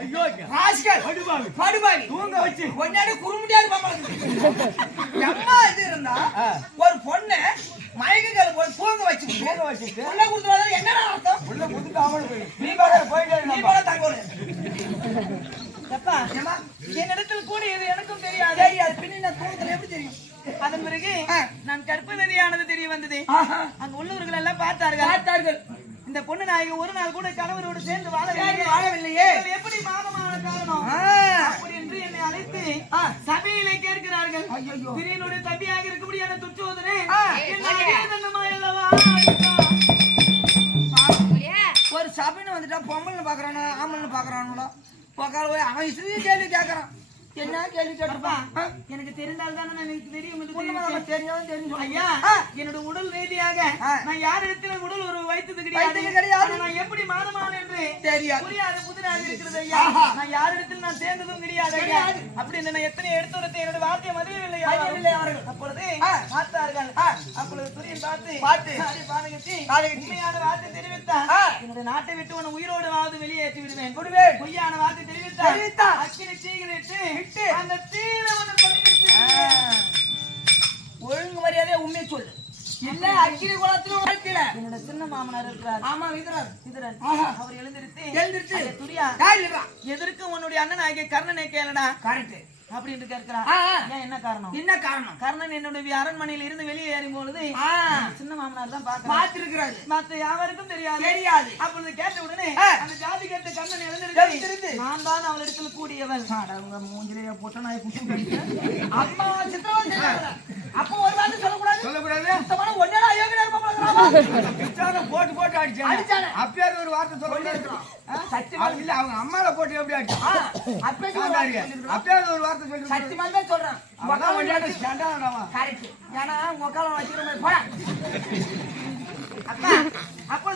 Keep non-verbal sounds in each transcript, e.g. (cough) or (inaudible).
ஐயோ ராஸ்கல் படுபாவி. படுபாவி. தூங்க வச்சு. பொண்ணாடி குறுமுடியாது பாப்பாங்க அம்மா இது இருந்தா. ஒரு பொண்ணு மயக்கங்கள் போய் தூங்க வச்சு தூங்க வச்சுட்டு கொடுத்துருவாங்க என்னடா அர்த்தம்? உள்ள குடுத்து அவனு போய். நீ பாரு போயிட்டே நீ இருப்பா. போல தங்கோல எப்பா ஏமா என்னிடத்தில் கூடியது எனக்கும் தெரியாது. தெரியாது. பின்ன நான் தூங்கத்துல எப்படி தெரியும்? அதன் பிறகு. நான் கற்பவதியானது தெரிய வந்தது. அங்க உள்ளவர்கள் எல்லாம் பார்த்தார்கள். பார்த்தார்கள். இந்த பொண்ணு நாயகி ஒரு நாள் கூட கணவரோடு சேர்ந்து வாழ சேர்ந்து வாழவில்லையே. எப்படி மாதமான காரணம். அப்படி என்று என்னை அழைத்து. சபையிலே கேட்கிறார்கள். திரியனுடைய தம்பியாக துச்சோதனே ஒரு சபைன்னு வந்துட்டா பொம்பளைன்னு பாக்குறானோ ஆம்பளைன்னு பாக்குறானுங்களோ உக்கால போய் அவன் இசையும் கேள்வி கேட்கறான் என்ன கேள்வி கேட்டப்பா எனக்கு தெரிந்தால் தானே நான் எனக்கு தெரியும். தெரிஞ்சவன் தெரிஞ்சு ஐயா. என்னோட உடல் ரீதியாக. நான் யார் இடத்துல உடல் வைத்தது கிடையாது நான் எப்படி மாதமான என்று தெரியாது. புரியாத புதிராக இருக்கிறது ஐயா. நான் யார் இடத்துல நான் சேர்ந்ததும் கிடையாது ஐயா. அப்படி நான் எத்தனை எடுத்துரைத்து என்னோட வார்த்தையை மதியவில்லை மதியவில்லை அவர்கள். அப்பொழுது. பார்த்தார்கள். அப்பொழுது துரியன் பார்த்து பார்த்து. பாதகத்தி. உண்மையான வார்த்தை தெரிவித்தான். என்னுடைய நாட்டை விட்டு உன்னை உயிரோடு வாவது வெளியேற்றி விடுவேன் விடுவேன். பொய்யான வார்த்தை தெரிவித்தான் தெரிவித்தான். அக்கினி தீகிரிட்டு. அந்த பணியிட்டு ஒழுங்கு மரியாதையா உண்மையை சொல்லு இல்ல வாழ்க்கையில என்னோட சின்ன மாமனார் இருக்கிறார். ஆமா. அவர் எழுந்திருச்சு. "ஐயா, துரியா யார் இல்லடா எதற்கு உன்னுடைய அண்ணன் ஆகிய கர்ணனை கேளடா. கரெக்ட் அப்படின்னு கேட்கிறான். ஏன் என்ன காரணம்? என்ன காரணம்? கர்ணன் என்னுடைய அரண்மனையில இருந்து வெளியே ஏறும் பொழுது. சின்ன மாமனார் தான் பாக்குறான் பார்த்திருக்கிறாரு. மத்த யாவருக்கும் தெரியாது. தெரியாது. அப்பொழுது கேட்ட உடனே. அந்த ஜாதி கேட்ட கர்ணன் எழுந்திருந்து. நான் தான் அவளிடத்தில் கூடியவன் உங்க மூஞ்சிலேயே போட்ட நாய் குட்டி அம்மா சித்திரவதை செய்றாங்க. அப்போ ஒரு வார்த்தை சொல்லக்கூடாது சுத்தமான ஒன்னேடா பிச்சான போட்டு போட்டு அடிச்சானே. அப்பயாவது ஒரு வார்த்தை சத்தியமா இல்ல அவங்க அம்மால போட்டு எப்படி வார்த்தை சொல்லி சொல்றேன். கரெக்ட் ஏன்னா மாதிரி போடா. அப்பா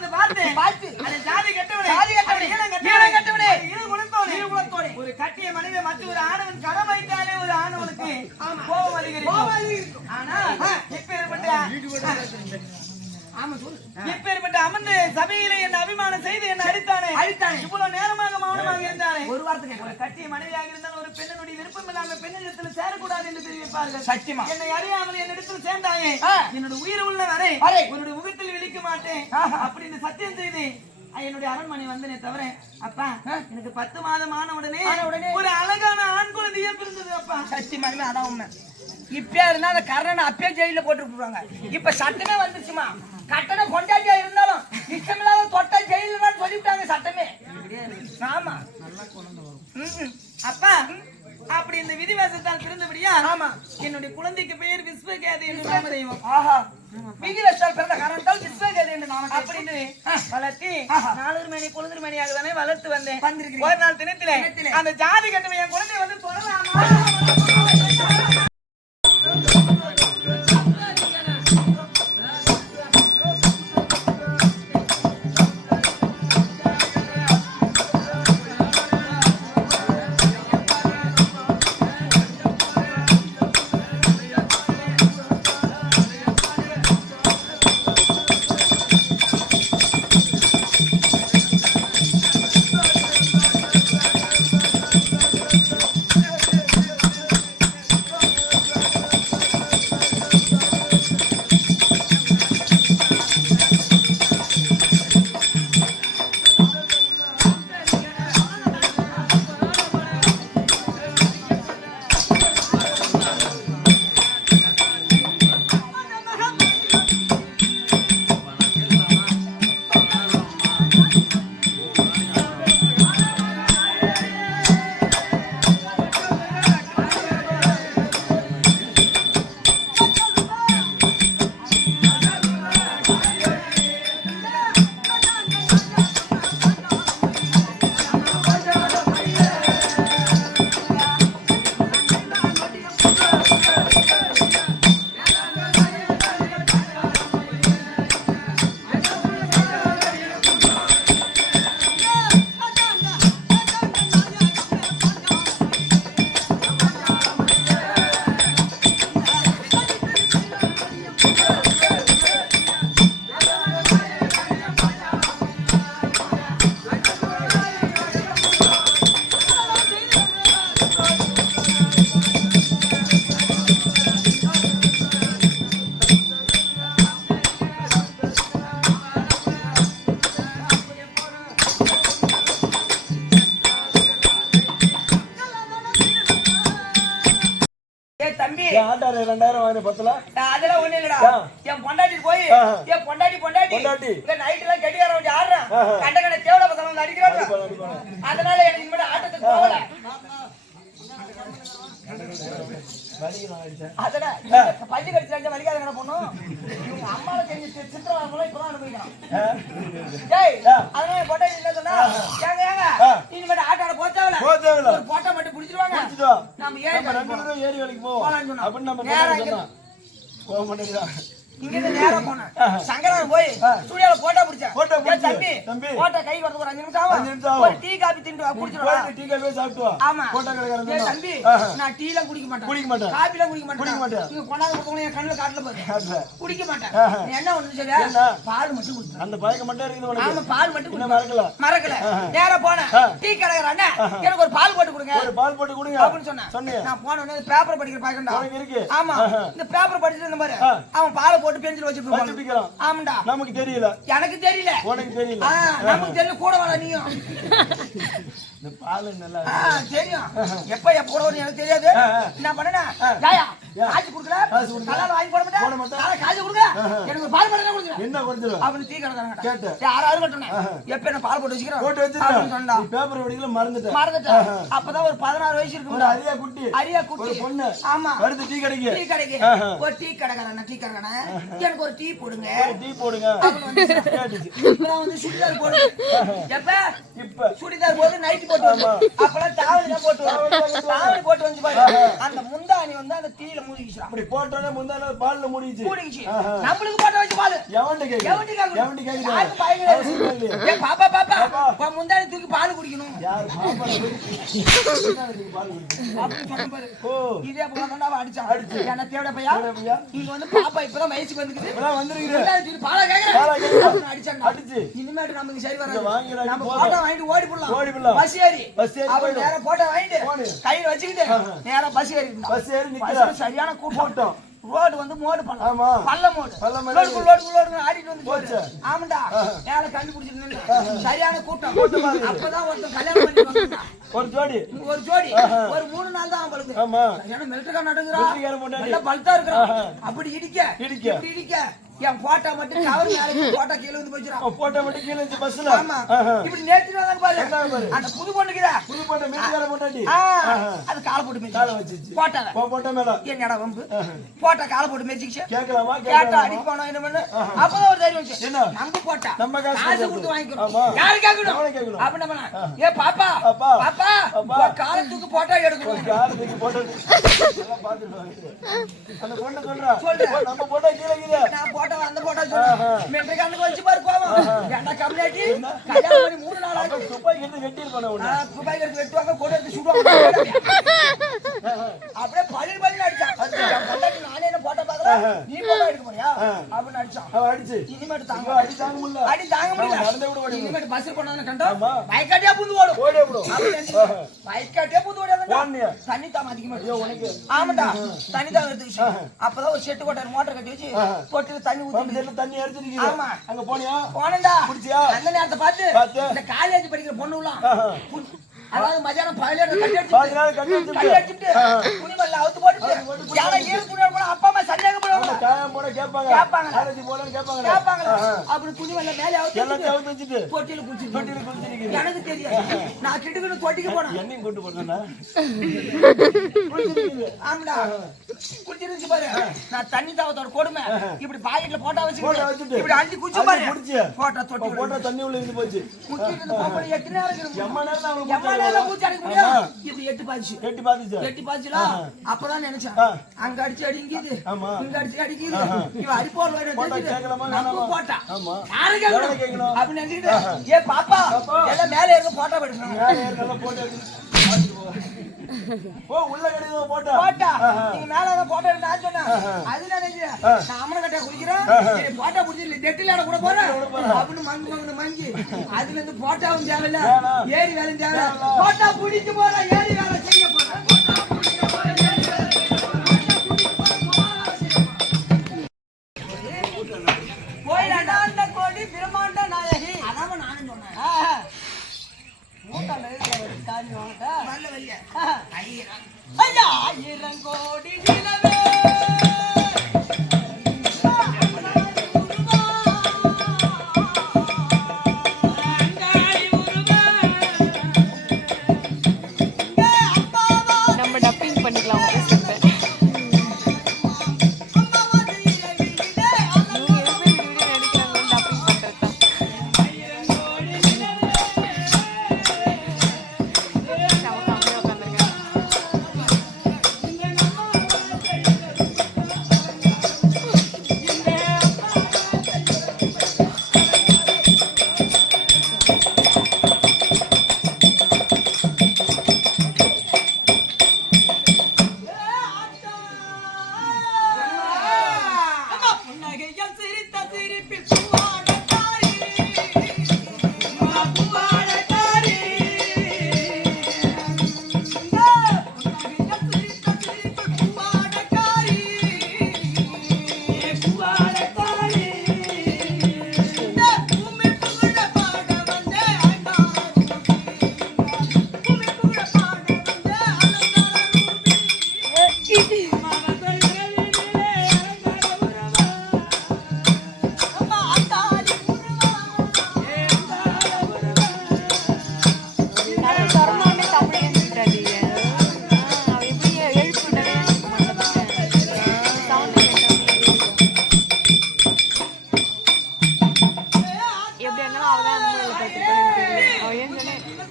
பார்த்து அந்த ஜாதி கெட்டவனே. ஜாதி கெட்டவனே, ஈனம் கெட்டவனே, இரு குலத்தோனே. ஒரு கட்டிய மனித மற்ற ஒரு ஆணவன் கரம் வைத்தாலே ஒரு ஆணவனுக்கு கோபம் அதிகரிக்கும். கோபம் அதிகரிக்கும். ஆனா சொல்லு இப்பேற்பட்ட அமர்ந்து சபையிலே என் அபிமானம் செய்து என்ன அடித்தானே? அடித்தானே. இவ்வளவு நேரமாக மௌனமாக இருந்தானே? ஒரு வார்த்தை ஒரு கட்டிய மனைவியாக இருந்தால் ஒரு பெண்ணினுடைய விருப்பம் இல்லாம பெண்ணிடத்தில் சேரக்கூடாது என்று தெரிவிப்பார்கள். சத்தியமா. என்னை அறியாமல் என்னிடத்தில் சேர்ந்தாயே. என்னோட உயிர் உள்ள வரை. உன்னுடைய முகத்தில் விழிக்க மாட்டேன். அப்படின்னு சத்தியம் செய்து அஹ், என்னுடைய அரண்மனை வந்தனே தவிர அப்பா எனக்கு பத்து மாதம் ஆன உடனே ஒரு அழகான ஆண் குழந்தையே பிறந்தது அப்பா. சத்தியமாலுமே அதான் உண்மை. இப்பயா இருந்தா அந்த கர்ணனை அப்பயே ஜெயில போட்டு விட்டுருவாங்க இப்ப சட்டமே வந்துருச்சுமா? கட்டணம் கொண்டாட்டியா இருந்தாலும் இஷ்டமில்லாத தொட்டா ஜெயிலுன்னு சொல்லிவிட்டாங்க சட்டமே. ஆமா. அப்பா அப்படி இந்த விதிவாசத்தால் பிறந்தபடியா ஆமா. என்னுடைய குழந்தைக்கு பெயர் விஸ்வகேதை என்று நாம தெய்வம். ஆஹா. விதி வச்சால் பிறந்த காரணத்தால் விஸ்வகேதை என்று நாம அப்படின்னு வளர்த்தி. நாலு மணி குழந்தை மணியாக தானே வளர்த்து வந்தேன். ஒரு நாள் தினத்திலே. அந்த ஜாதி கட்டுமை என் குழந்தை வந்து தொடலாமா பத்தல அதெல்லாம் ஒண்ணு இல்லடா. என் பொண்டாட்டி போய். என் பொண்டாட்டி பொண்டாட்டி பொண்டாட்டி. இந்த நைட் எல்லாம் கடிகாரம் வச்சு ஆடுறான். கண்ட கண்ட தேவட பசங்க வந்து அடிக்கிறாங்க. அதனால எனக்கு இனிமேல் ஆட்டத்துக்கு போகல வலிக்கு நான் அடிச்சேன் அதெல்லாம் இந்த பஞ்சு கடிச்சு வலிக்காத என்ன பண்ணும் இவங்க அம்மால செஞ்சு சி- சித்திரவதை இப்பதான் அனுபவிக்கிறான் டேய் அதனால என் பொண்டாட்டி என்ன சொன்னா ஏங்க ஏங்க. இனிமேல் ஆட்டாட போச்சாவல போ தேவையில்ல. ஒரு போட்டோ நம்ம ரெண்டு பேரும் ஏரி வேலைக்கு போவோம். அப்படின்னு நம்ம சொன்னா. போக மாட்டேங்கிறா இங்க இருந்து நேரா போனேன் சங்கரன் போய் ஸ்டுடியோல போட்டோ பிடிச்சேன் போட்டோ ஏய் பிடிச்சு. தம்பி தம்பி. போட்டோ கை வரது ஒரு அஞ்சு நிமிஷம் ஆகும் அஞ்சு நிமிஷம் ஆகும். ஒரு டீ காபி தின்ட்டு வா குடிச்சிட்டு வா போயிட்டு டீ காஃபி சாப்பிட்டு வா ஆமா போட்டோ கடைக்காரன் ஏய் சொன்னா. தம்பி ஆஹா. நான் டீ எல்லாம் குடிக்க மாட்டேன் குடிக்க மாட்டேன். காபி எல்லாம் குடிக்க மாட்டேன் குடிக்க மாட்டேன். நீங்க என் கண்ணுல காட்டல. குடிக்க மாட்டேன் என்ன ஒண்ணு? பால் மட்டும் அந்த பழக்கம் மட்டும் இருக்குது ஆமா பால் மட்டும். மறக்கல மறக்கல. நேரா போனேன். டீ கடைக்கார அண்ணன் எனக்கு ஒரு பால் போட்டு கொடுங்க ஒரு பால் போட்டு கொடுங்க அப்படின்னு சொன்னேன் நான் போன உடனே பேப்பர் படிக்கிற உனக்கு இருக்கு ஆமா. இந்த பேப்பர் படிச்சுட்டு இருந்த ஆ. அவன் பாலை போட்டு பெஞ்சில் வச்சுட்டு இருப்பான். வச்சுப்பிக்கலாம். ஆமாண்டா. நமக்கு தெரியல. எனக்கு தெரியல. உனக்கு தெரியல. நமக்கு தெரியல. கூட வர நீயும். இந்த பால் நல்லா தெரியும். எப்ப எப்ப கூட எனக்கு தெரியாது. என்ன பண்ணனா. ஜாயா. காசு கொடுக்கல. வாங்கி போட மாட்டேன். காசு கொடுக்கல. எனக்கு ஒரு பால் மட்டும் கொடுங்க. என்ன குறைஞ்சிரும் அப்படின்னு டீ கடைக்காரங்க கேட்டு. கட்டணும் ஆஹா. எப்ப என்ன பால் போட்டு வச்சுக்கிறோம்? போட்டு வச்சிருக்கேன் சொன்னா பேப்பர் படிக்கல மறந்துட்டேன் மறந்துட்டேன். அப்பதான் ஒரு பதினாறு வயசு ஒரு இருக்கு அரியா குட்டி அரியா குட்டி ஒரு பொண்ணு. ஆமா. அடுத்து டீ கடைக்கு. டீ கடைக்கு. ஒரு டீ கடைக்காரன் டீ கடைக்காரன். எனக்கு ஒரு டீ போடுங்க. டீ போடுங்க. (laughs) இப்பதான் வந்து சுடிதார் போடுது எப்ப? இப்ப. சுடிதார் போட்டு நைட் போட்டு அப்பெல்லாம் தாவணி போட்டு தாவணி போட்டு வந்து பாரு. அந்த முந்தாணி வந்து அந்த டீல மூழ்கிச்சுடா அப்படி போட்டோன்னே முந்தான பால்ல மூடிச்சு ஆஹா. நம்மளுக்கு போட்டு வச்சு பாரு. Event event? எவன்ட்டு கேக்குது? பாப்பா பாப்பா. முந்தாணி தூக்கி பால் குடிக்கணும். யார் பாப்பா பால் குடிக்குது. அப்படின்னு சொன்ன பாரு. ஓ. இதே போல தான் அவன் அடிச்சான். அடிச்சு. என்ன தேவட பையா தேவடா பையா. இங்க வந்து பாப்பா இப்பதான் வந்துக்குது பாலா கேக்குறேன். அடிச்சு. இனிமேட்டு நமக்கு சரி வராது நம்ம. போட்டோ வாங்கிட்டு ஓடி போடலாம் ஓடி போடலாம். பஸ் ஏறி பஸ் ஏறி அவன் போயிடும். நேரா போட்டோ வாங்கிட்டு. கையில வச்சுக்கிட்டு. நேரா பஸ் ஏறி பஸ் ஏறி நிக்கிற சரியான கூட்டம் ரோடு வந்து மோடு பண்ணலாம் ஆமா பள்ள மோடு பள்ள மோடு. லோடுக்கு லோடுக்கு லோடுக்கு ஆடிட்டு வந்து போச்சு. நேரா கண்டுபிடிச்சிட்டு நின்னு. சரியான கூட்டம் அப்பதான் ஒருத்தன் கல்யாணம் பண்ணி வந்தான். ஒரு ஜோடி ஒரு ஜோடி. ஒரு மூணு நாள் தான் அவங்களுக்கு ஆமா சரியான. நல்லா பல்தா இருக்கிறான் ஆஹா. அப்படி இடிக்க இடிக்க. இடிக்க என் போட்டா மட்டும் கவர் மேலே போட்டா கீழே வந்து அவன் போட்டோ மட்டும் கீழே இருந்துச்சு பஸ்ல ஆமா. இப்படி நேற்று வந்தாங்க பாரு. அந்த புது பொண்ணுக்குதா புது போட்ட மீன்கார பொண்டாட்டி. அது காலை போட்டு மேய்ச்சி காலை வச்சிச்சு. போட்டாவ போ போட்ட மேல. என்னடா வம்பு? போட்டா காலை போட்டு மேய்ச்சிக்கிச்சு. கேட்கலாமா கேட்டா அடிக்க போனோம் என்ன பண்ணு? அப்பதான் ஒரு தைரியம் வந்துச்சு. என்ன? நம்ம போட்டா நம்ம காசு கொடுத்து. வாங்கிக்கணும். யாரு கேட்கணும்? அப்படி என்ன பண்ண? ஏ பாப்பா. அப்பா. பாப்பா அப்பா. காலத்துக்கு போட்டா எடுக்கணும். எல்லாம் பார்த்துட்டு வாங்க. அந்த பொண்ணு சொல்றா. சொல்றேன். "ஓ, நம்ம போட்டோ கீழே கீழே. நான் போட்டா அந்த போட்டா சொல்றேன் மெட்ரிக் கண்ணுக்கு வச்சு பாரு கோவம் ஏன்டா கம்மியாட்டி கல்யாணம் பண்ணி மூணு நாள் ஆச்சு. அப்ப துப்பாக்கி எடுத்து வெட்டியிருப்பானே உன்னை. ஆ, துப்பாக்கி நீ போட்டோ எடுக்க போறியா? அப்படின்னு அடிச்சான். அவன் அடிச்சு. இனிமேட்டு தாங்க அடி தாங்க முடியல. அடி தாங்க முடியல. அவன் நடந்தே விட ஓடி இனிமேட்டு பஸ் போனதுன்னு கண்டோம் ஆமா. பைக்காட்டியா புந்து ஓடும். ஓடியே விடும். பைக்காட்டியா புந்து ஓடியா ஓடுனியா? தண்ணி தாம அதிகமா ஐயோ உனக்கு. ஆமாண்டா. தண்ணி தாம எடுத்துக்கிச்சு அப்பதான் ஒரு செட்டு கொட்டாரு மோட்டர் கட்டி வச்சு தொட்டில தண்ணி ஊத்தி தண்ணி ஆமா. அங்க போனியா? போனண்டா குடிச்சியா? அந்த நேரத்தை பார்த்து பார்த்து? இந்த காலேஜ் படிக்கிற பொண்ணுலாம். அதாவது மதியானம் பதினேழு கட்டி அடிச்சுட்டு கட்டி கட்டி வச்சுட்டு அடிச்சுட்டு துணிமல்ல அவுத்து போட்டுட்டு யாரா ஏழு துணி போனா அப்பா அம்மா சந்தேகப்படுவாங்க காயம் போட கேட்பாங்க. கேட்பாங்க. காலேஜ் போலன்னு கேட்பாங்க கேட்பாங்க அப்படி துணிமல்ல மேலே அவுத்து வச்சுட்டு அவுத்து வச்சுட்டு. குளிச்சு எனக்கு தெரியாது. நான் கிட்டுக்கிட்டு தொட்டிக்கு போனேன். என்னையும் கூட்டு போனா ஆமாடா. பாரு. நான் தண்ணி தாவத்தோட கொடுமை. இப்படி பாக்கெட்ல போட்டா வச்சுக்கிட்டு வச்சுட்டு. இப்படி அள்ளி பாரு. குடிச்சு. போட்டா தொட்டி போட்டா தண்ணி உள்ள இருந்து போச்சு. நேரம்? எம்ம நேரம் இப்படி எட்டு பாய்ச்சு கெட்டி பாத்துச்சு எட்டி பாய்ச்சுல அப்பதான் நினைச்சேன். அங்க அடிச்சு அடிக்குது. இங்க அடிச்சு அடிக்குது. இவன் அடிப்போல் போட்டா? போட்டா. யாரு கேட்கணும்? அப்படின்னு நினைச்சுக்கிட்டு ஏ பாப்பா பாப்பா. எல்லாம் மேல இருக்க போட்டோ எடுக்கணும் ஓ உள்ள கடிதம் போட்டா? போட்டா. நீங்க மேல இருக்க போட்டோ நான் சொன்னேன். அது நினைக்கிறேன். நான் அம்மனை கட்ட குடிக்கிறேன். நீ போட்டோ புடிச்சு டெட்டில் ஆட கூட போறேன் அப்படின்னு மங்கு மங்கு மங்கி அதுல இருந்து போட்டாவும் தேவையில்ல. ஏரி வேலையும் தேவை போட்டா பிடிச்சு போறேன் ஏரி வேலை பண்ணிக்கலாம்.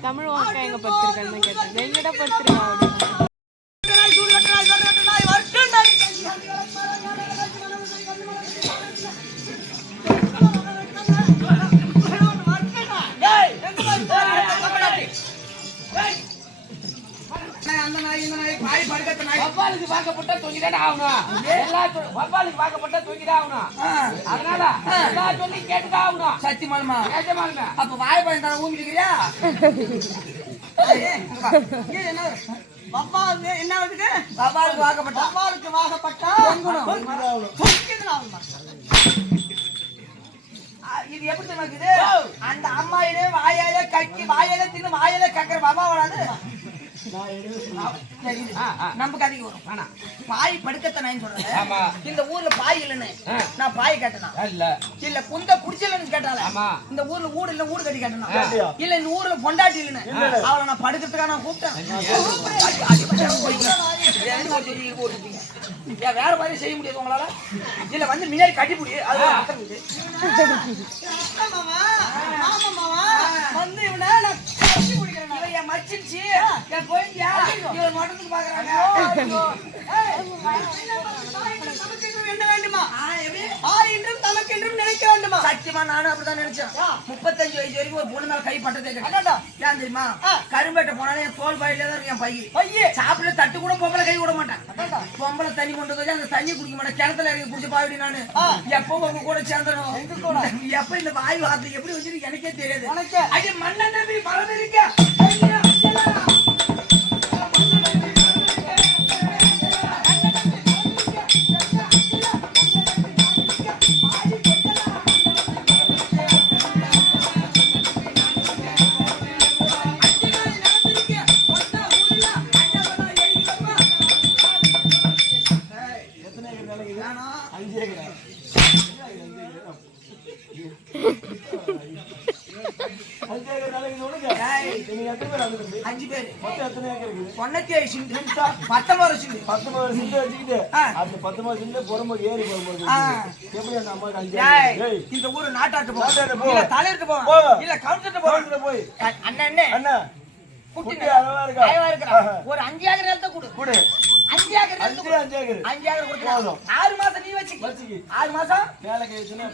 தமிழ் வாக்கா எங்க படுத்திருக்கான்னு கேட்டேன். எங்கடா தான் படுத்திருக்கா அப்படின்னு வவ்வாலுக்கு வாக்கப்பட்டா தூங்கிதான் ஆகணும். எல்லா வவ்வாலுக்கு வாக்கப்பட்டா தூங்கிதான் ஆகணும். அதனால எல்லா சொல்லி கேட்டுதான் ஆகணும். சத்தியமாலுமா? நிஜமாலுமே. அப்ப வாய் தானே ஊம்பிட்டு இருக்கிறியா? வவ்வால் என்ன? ஆகுதுங்க? வவ்வாலுக்கு வாக்கப்பட்டா. தொங்கிக்கணும். ஆ, இது எப்படி தெரியுமா இருக்குது? அந்த அம்மாயிலே வாயால கக்கி வாயால தின்னு வாயால கக்கிற பாபா வராது. நம்ம கதைக்கு வரும் வேணாம். பாய் படுக்கத்த நாய் சொல்றேன். இந்த ஊர்ல பாய் இல்லைன்னு. நான் பாய் கேட்டனா இல்ல இல்ல குந்த குடிச்சலன்னு கேட்டால. இந்த ஊர்ல ஊடு இல்ல ஊடு கட்டி கேட்டனா? இல்ல இந்த ஊர்ல பொண்டாட்டி இல்லைன்னு அவளை நான் படுக்கிறதுக்காக நான் கூப்பிட்டேன் வேற மாதிரி செய்ய முடியாது உங்களால இல்ல வந்து முன்னாடி கட்டி புடி அது. வந்து இவனை இவன் என் போயிட்டியா? இவன் மட்டத்துக்கு பாக்குறாங்க வேண்டுமா? என்றும் தனக்கு என்றும் நினைக்க வேண்டுமா? சத்தியமா நானும் அப்படிதான் நினைச்சேன். முப்பத்தஞ்சு வயசு வரைக்கும் ஒரு பொண்ணு மேல கை பட்டதே கிடையாது. ஏன் தெரியுமா? கரும்பேட்டை போனாலே என் தோல் பாயில தான் என் பையன் பையே. சாப்பிட தட்டு கூட பொம்பளை கை விட மாட்டேன். பொம்பளை தண்ணி கொண்டு வந்து அந்த தண்ணி குடிக்க மாட்டேன். கிணத்துல இறங்கி குடிச்சு பாவிடி நானு. எப்போ உங்க கூட சேர்ந்தனும் எப்ப இந்த வாய் வார்த்தை எப்படி வச்சிருக்கு எனக்கே தெரியாது? அடி மண்ண நம்பி ஐயா, அஞ்சு பேர் மொத்தம் எத்தனை ஏக்கர் இருக்குது தொண்ணூத்தி ஏழு சிண்டு பத்தொன்பது சிண்டு பத்தொன்பது சென்ட் வச்சுக்கிட்டு. அந்த பத்தொன்பது சென்ட் புறம்போக்கு ஏறி போகும்போது. எப்படி அந்த அம்மாவுக்கு அஞ்சு இந்த ஊரு நாட்டாட்டு நாட்டாட்டு போ போ. இல்ல தலையிட்டு. இல்ல கவுண்டர்ட்டு கோவிலுக்கு போ போய் அண்ணன் அண்ணா குட்டி அளவா இருக்கா? அழகா இருக்கிறா. ஆஹா. ஒரு அஞ்சு ஏக்கர் நிலத்தை கொடு கொடு அஞ்சு ஏக்கர் அஞ்சு ஏக்கர் அஞ்சு ஏக்கர் கொடுத்துக்கலாம் போதும். ஆறு மாசம் நீ வச்சுக்க வச்சுக்கி ஆறு மாசம் வேலை கழிச்சுன்னா